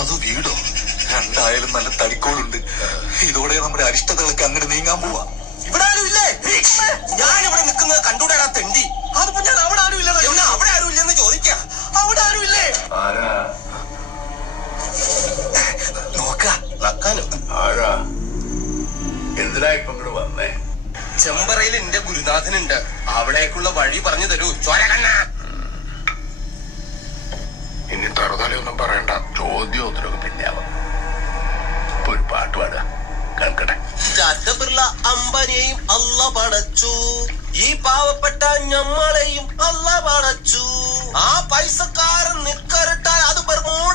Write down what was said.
അതോ വീടോ? രണ്ടായാലും നല്ല തടിക്കോളുണ്ട്. ഇതോടെ നമ്മുടെ അരിഷ്ടതകളൊക്കെ അങ്ങനെ നീങ്ങാൻ പോവാ. ഇവിടെ ആരും ഇല്ലേ? ഞാൻ ഇവിടെ നിൽക്കുന്നത് കണ്ടുകൂടാ തെണ്ടി. അതിപ്പോ ഞാൻ അവിടെ ആരും ഇല്ലെന്ന് അവിടെ ആരും ഇല്ലെന്ന് ചോദിക്കാം. അവിടെ ആരും ഇല്ലേ? നോക്കാനും എന്തിനാ ഇപ്പൊ ഇങ്ങോട്ട് വന്നേ? ചെമ്പറയിൽ എന്റെ ഗുരുനാഥനുണ്ട്. അവിടേക്കുള്ള വഴി പറഞ്ഞു തരൂ ചോരകണ്ണ. ഇനി തറുതലയൊന്നും പറയണ്ട. ചോദ്യം ഉത്തരവ് പിന്നെയാവും. ഇപ്പൊ ഒരു പാട്ട് പാടുക കേൾക്കട്ടെ. ബിർള അംബാനിയെയും അല്ല പടച്ചു, ഈ പാവപ്പെട്ട ഞമ്മളെയും അല്ല പടച്ചു. ആ പൈസക്കാരൻ നിക്കറിട്ടാൽ അത് ബർമൂഡ